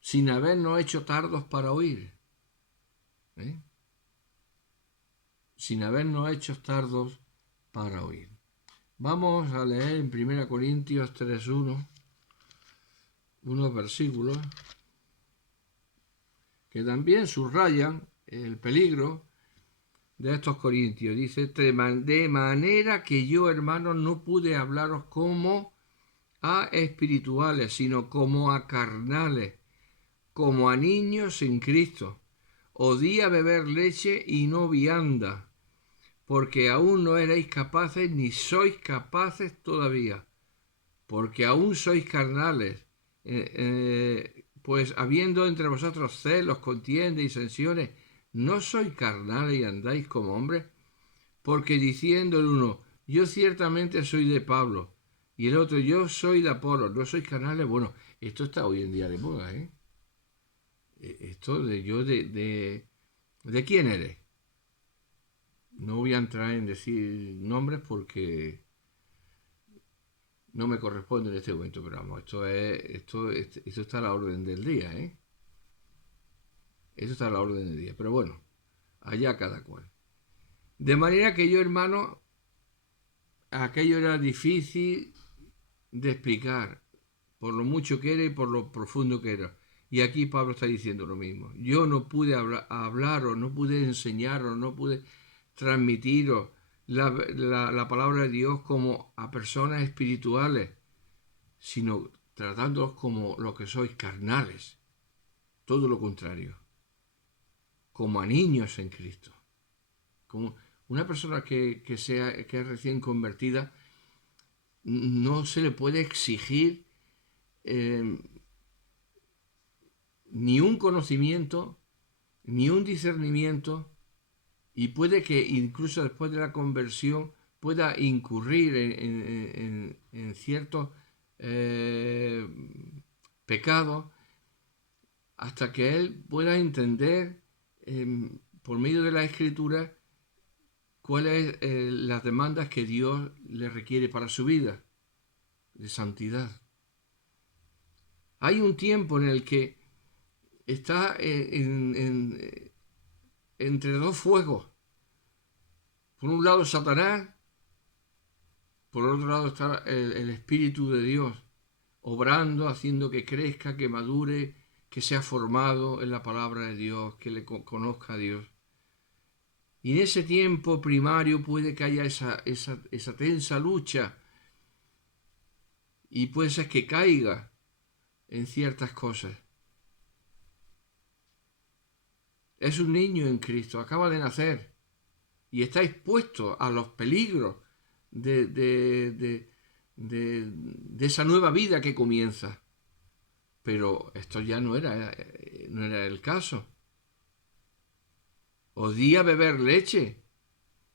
sin habernos hecho tardos para oír. Sin habernos hecho tardos para oír. Vamos a leer en 1 Corintios 3:1 unos versículos que también subrayan el peligro de estos corintios. Dice, de manera que yo, hermanos, no pude hablaros como a espirituales, sino como a carnales, como a niños en Cristo. Os di a beber leche y no vianda, porque aún no erais capaces, ni sois capaces todavía, porque aún sois carnales, pues habiendo entre vosotros celos, contiendas y disensiones, ¿no sois carnales y andáis como hombres? Porque diciendo el uno, yo ciertamente soy de Pablo, y el otro, yo soy de Apolo, ¿no sois carnales? Bueno, esto está hoy en día de moda, ¿eh? Esto ¿de quién eres? No voy a entrar en decir nombres porque no me corresponde en este momento, pero vamos, esto está a la orden del día, ¿eh? Esto está a la orden del día, pero bueno, allá cada cual. De manera que yo, hermano, aquello era difícil de explicar, por lo mucho que era y por lo profundo que era. Y aquí Pablo está diciendo lo mismo. Yo no pude hablaros, no pude enseñaros, no pude transmitiros la palabra de Dios como a personas espirituales, sino tratándolos como lo que sois, carnales. Todo lo contrario. Como a niños en Cristo. Como una persona que es recién convertida, no se le puede exigir ni un conocimiento, ni un discernimiento, y puede que incluso después de la conversión pueda incurrir en ciertos pecados, hasta que él pueda entender por medio de la Escritura cuáles las demandas que Dios le requiere para su vida de santidad. Hay un tiempo en el que está entre dos fuegos. Por un lado Satanás, por otro lado está el Espíritu de Dios, obrando, haciendo que crezca, que madure, que sea formado en la palabra de Dios, que le conozca a Dios. Y en ese tiempo primario puede que haya esa tensa lucha, y puede ser que caiga en ciertas cosas. Es un niño en Cristo, acaba de nacer, y está expuesto a los peligros de esa nueva vida que comienza. Pero esto ya no era el caso. Odía beber leche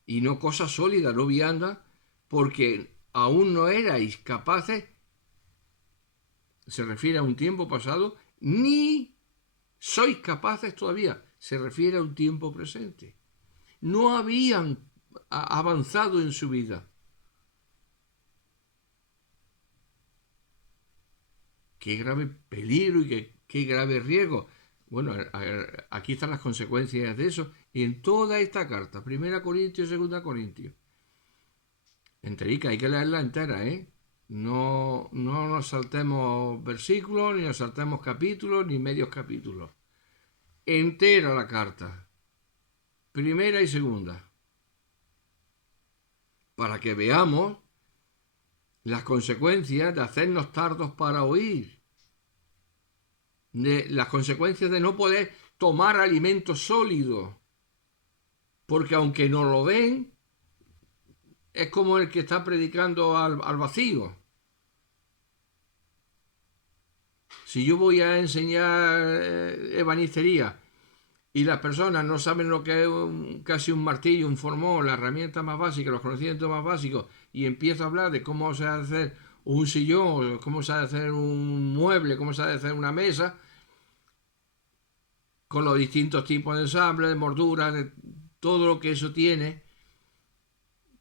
y no cosa sólida, no vianda, porque aún no erais capaces, se refiere a un tiempo pasado, ni sois capaces todavía, se refiere a un tiempo presente. No habían avanzado en su vida. Qué grave peligro y qué grave riesgo. Bueno, aquí están las consecuencias de eso. Y en toda esta carta, 1 Corintios, 2 Corintios, enterica, hay que leerla entera, ¿eh? No nos saltemos versículos, ni nos saltemos capítulos, ni medios capítulos. Entera la carta, primera y segunda, para que veamos las consecuencias de hacernos tardos para oír, de las consecuencias de no poder tomar alimento sólido, porque aunque nos lo den, es como el que está predicando al vacío. Si yo voy a enseñar ebanistería y las personas no saben lo que es casi un martillo, un formón, la herramienta más básica, los conocimientos más básicos, y empiezo a hablar de cómo se hace hacer un sillón, cómo se hace hacer un mueble, cómo se hace hacer una mesa, con los distintos tipos de ensamble, de mordura, de todo lo que eso tiene,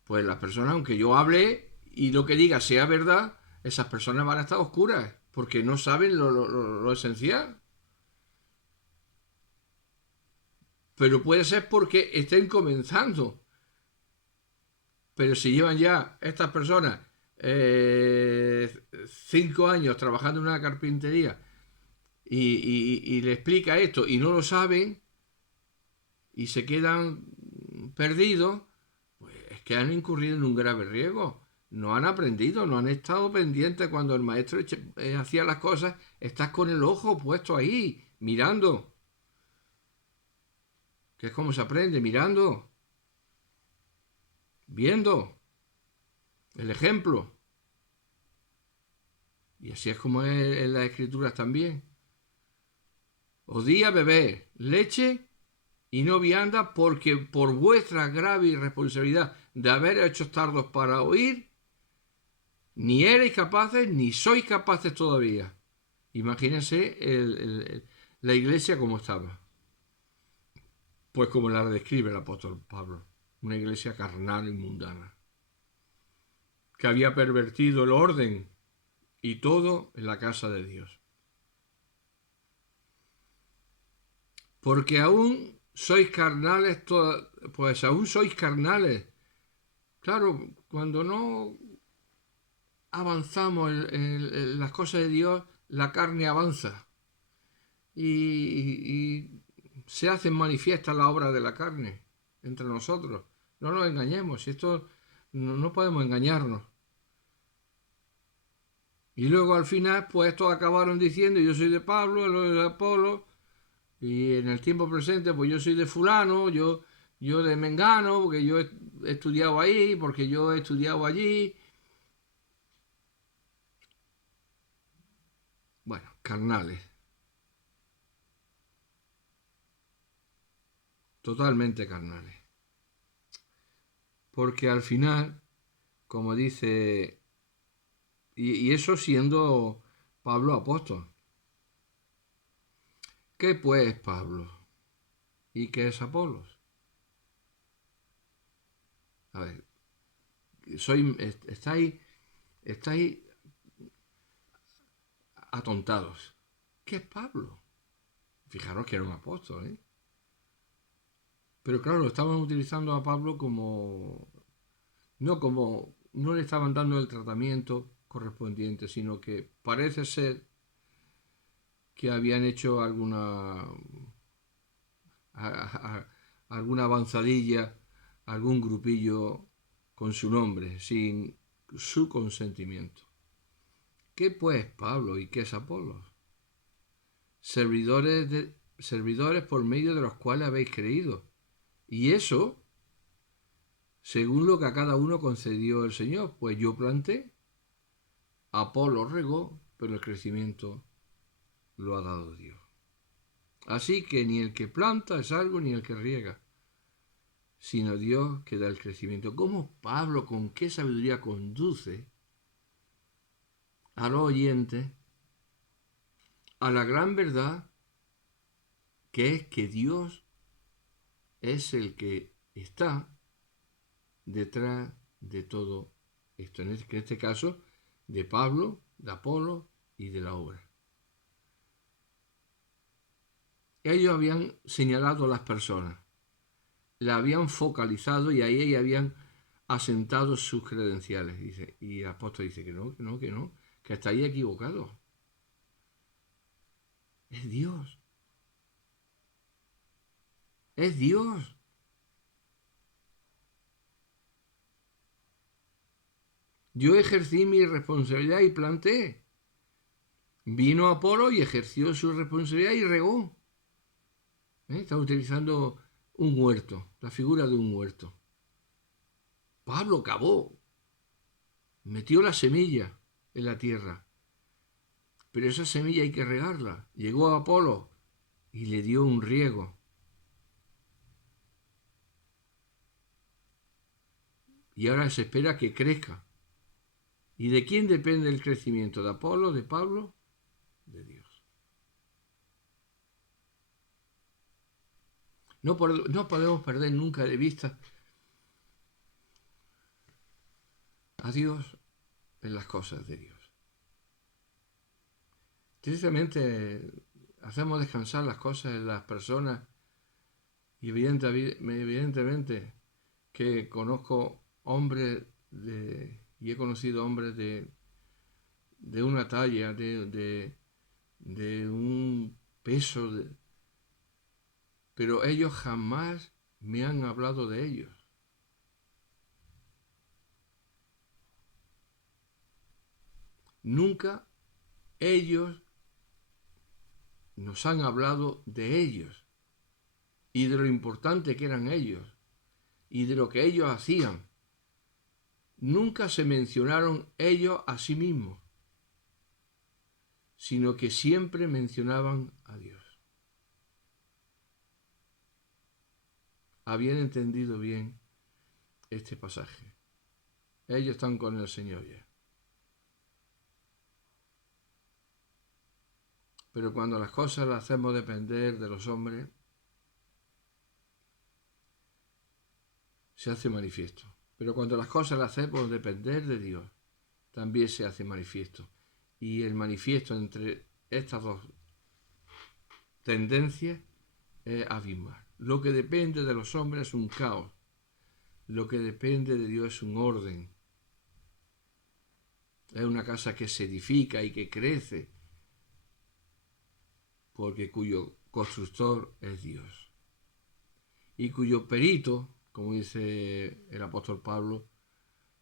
pues las personas, aunque yo hable y lo que diga sea verdad, esas personas van a estar oscuras, porque no saben lo esencial. Pero puede ser porque estén comenzando. Pero si llevan ya estas personas 5 años trabajando en una carpintería y le explica esto y no lo saben y se quedan perdidos, pues es que han incurrido en un grave riesgo. No han aprendido, no han estado pendientes cuando el maestro hacía las cosas. Estás con el ojo puesto ahí, mirando. Que es como se aprende, mirando, viendo el ejemplo. Y así es como es en las escrituras también. Os di a beber leche y no vianda, porque por vuestra grave irresponsabilidad de haber hecho tardos para oír, ni erais capaces ni sois capaces todavía. Imagínense la iglesia como estaba. Pues como la describe el apóstol Pablo, una iglesia carnal y mundana, que había pervertido el orden y todo en la casa de Dios. Porque aún sois carnales, pues aún sois carnales. Claro, cuando no avanzamos en las cosas de Dios, la carne avanza y se hace manifiesta la obra de la carne entre nosotros. No nos engañemos, esto no podemos engañarnos. Y luego al final, pues todos acabaron diciendo yo soy de Pablo, él de Apolo, y en el tiempo presente, pues yo soy de fulano, yo de Mengano, porque yo he estudiado ahí, porque yo he estudiado allí. Bueno, carnales, totalmente carnales. Porque al final, como dice, y eso siendo Pablo apóstol. ¿Qué pues Pablo? ¿Y qué es Apolos? A ver, estáis atontados. ¿Qué es Pablo? Fijaros que era un apóstol, ¿eh? Pero claro, estaban utilizando a Pablo no le estaban dando el tratamiento correspondiente, sino que parece ser que habían hecho alguna avanzadilla, algún grupillo con su nombre, sin su consentimiento. ¿Qué pues Pablo y qué es Apolos? Servidores por medio de los cuales habéis creído. Y eso, según lo que a cada uno concedió el Señor, pues yo planté, Apolo regó, pero el crecimiento lo ha dado Dios. Así que ni el que planta es algo ni el que riega, sino Dios que da el crecimiento. ¿Cómo Pablo con qué sabiduría conduce a los oyentes a la gran verdad que es que Dios es el que está detrás de todo esto? En este caso, de Pablo, de Apolo y de la obra. Ellos habían señalado a las personas, la habían focalizado y ahí habían asentado sus credenciales. Y el apóstol dice que hasta ahí equivocado. Es Dios. Es Dios. Yo ejercí mi responsabilidad y planté. Vino Apolo y ejerció su responsabilidad y regó. Está utilizando un huerto, la figura de un huerto. Pablo cavó, metió la semilla en la tierra, pero esa semilla hay que regarla. Llegó a Apolo y le dio un riego. Y ahora se espera que crezca. ¿Y de quién depende el crecimiento? ¿De Apolo, de Pablo? De Dios. No podemos perder nunca de vista a Dios en las cosas de Dios. Tristemente hacemos descansar las cosas en las personas y evidentemente que conozco hombres y he conocido hombres de una talla, de un peso, pero ellos jamás me han hablado de ellos. Nunca ellos nos han hablado de ellos y de lo importante que eran ellos y de lo que ellos hacían. Nunca se mencionaron ellos a sí mismos, sino que siempre mencionaban a Dios. Habían entendido bien este pasaje. Ellos están con el Señor ya. Pero cuando las cosas las hacemos depender de los hombres, se hace manifiesto. Pero cuando las cosas las hacemos depender de Dios, también se hace manifiesto. Y el manifiesto entre estas dos tendencias es abismal. Lo que depende de los hombres es un caos. Lo que depende de Dios es un orden. Es una casa que se edifica y que crece, porque cuyo constructor es Dios. Y cuyo perito, como dice el apóstol Pablo,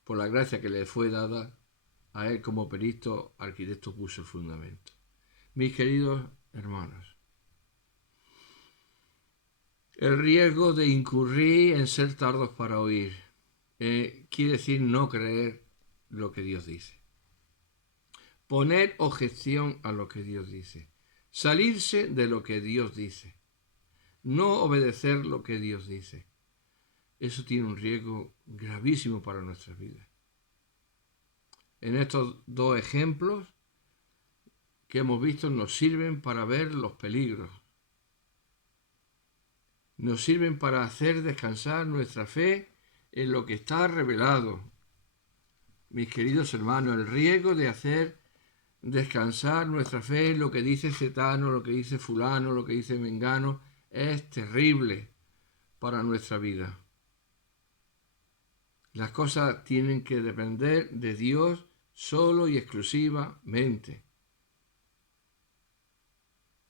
por la gracia que le fue dada, a él como perito arquitecto puso el fundamento. Mis queridos hermanos, el riesgo de incurrir en ser tardos para oír quiere decir no creer lo que Dios dice. Poner objeción a lo que Dios dice. Salirse de lo que Dios dice. No obedecer lo que Dios dice. Eso tiene un riesgo gravísimo para nuestras vidas. En estos dos ejemplos que hemos visto nos sirven para ver los peligros. Nos sirven para hacer descansar nuestra fe en lo que está revelado. Mis queridos hermanos, el riesgo de hacer descansar nuestra fe en lo que dice Cetano, lo que dice fulano, lo que dice Mengano, es terrible para nuestra vida. Las cosas tienen que depender de Dios solo y exclusivamente.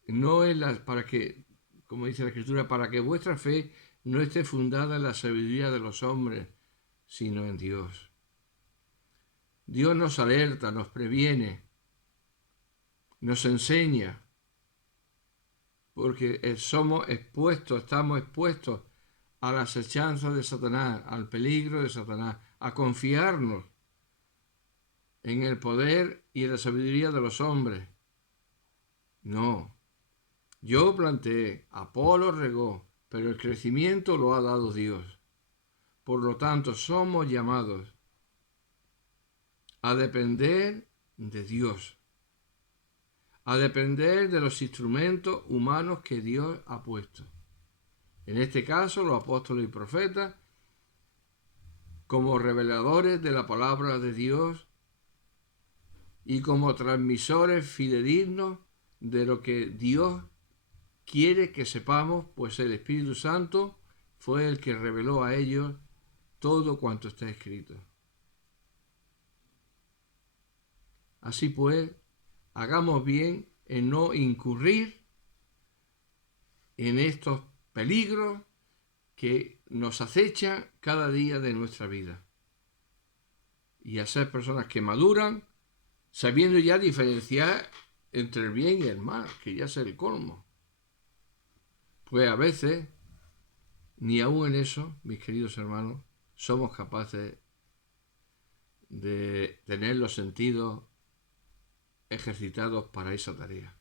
No es para que, como dice la Escritura, para que vuestra fe no esté fundada en la sabiduría de los hombres, sino en Dios. Dios nos alerta, nos previene, nos enseña, porque estamos expuestos a la acechanza de Satanás, al peligro de Satanás, a confiarnos en el poder y en la sabiduría de los hombres. No. Yo planté, Apolo regó, pero el crecimiento lo ha dado Dios. Por lo tanto, somos llamados a depender de Dios, a depender de los instrumentos humanos que Dios ha puesto. En este caso, los apóstoles y profetas, como reveladores de la palabra de Dios y como transmisores fidedignos de lo que Dios quiere que sepamos, pues el Espíritu Santo fue el que reveló a ellos todo cuanto está escrito. Así pues, hagamos bien en no incurrir en estos peligros que nos acechan cada día de nuestra vida y a ser personas que maduran sabiendo ya diferenciar entre el bien y el mal, que ya es el colmo. Pues a veces, ni aún en eso, mis queridos hermanos, somos capaces de tener los sentidos ejercitados para esa tarea.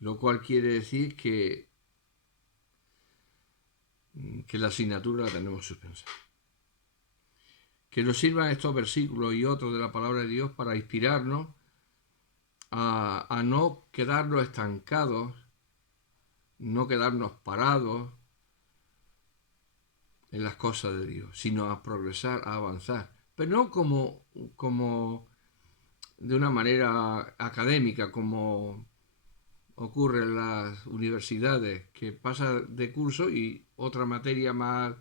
Lo cual quiere decir que la asignatura la tenemos suspensa. Que nos sirvan estos versículos y otros de la palabra de Dios para inspirarnos a no quedarnos estancados, no quedarnos parados en las cosas de Dios, sino a progresar, a avanzar. Pero no como de una manera académica, como ocurre en las universidades, que pasa de curso y otra materia más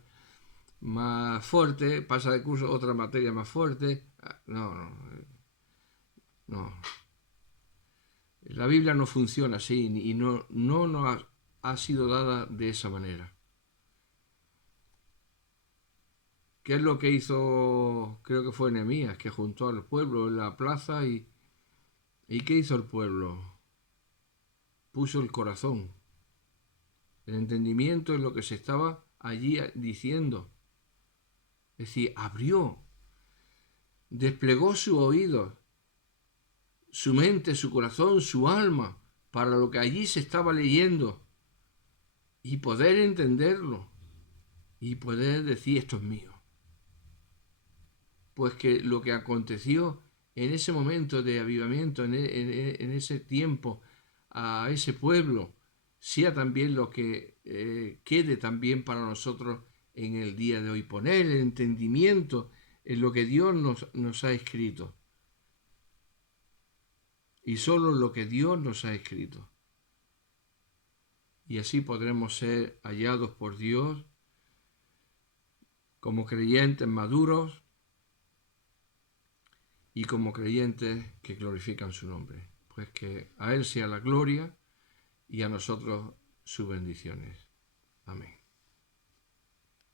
fuerte, pasa de curso otra materia más fuerte. No. La Biblia no funciona así y no nos ha sido dada de esa manera. ¿Qué es lo que hizo, creo que fue Nehemías, que juntó al pueblo en la plaza y qué hizo el pueblo? Puso el corazón, el entendimiento en lo que se estaba allí diciendo. Es decir, abrió, desplegó su oído, su mente, su corazón, su alma, para lo que allí se estaba leyendo y poder entenderlo y poder decir esto es mío. Pues que lo que aconteció en ese momento de avivamiento, en ese tiempo, a ese pueblo, sea también lo que quede también para nosotros en el día de hoy. Poner el entendimiento en lo que Dios nos ha escrito. Y solo lo que Dios nos ha escrito. Y así podremos ser hallados por Dios como creyentes maduros y como creyentes que glorifican su nombre. Pues que a Él sea la gloria y a nosotros sus bendiciones. Amén.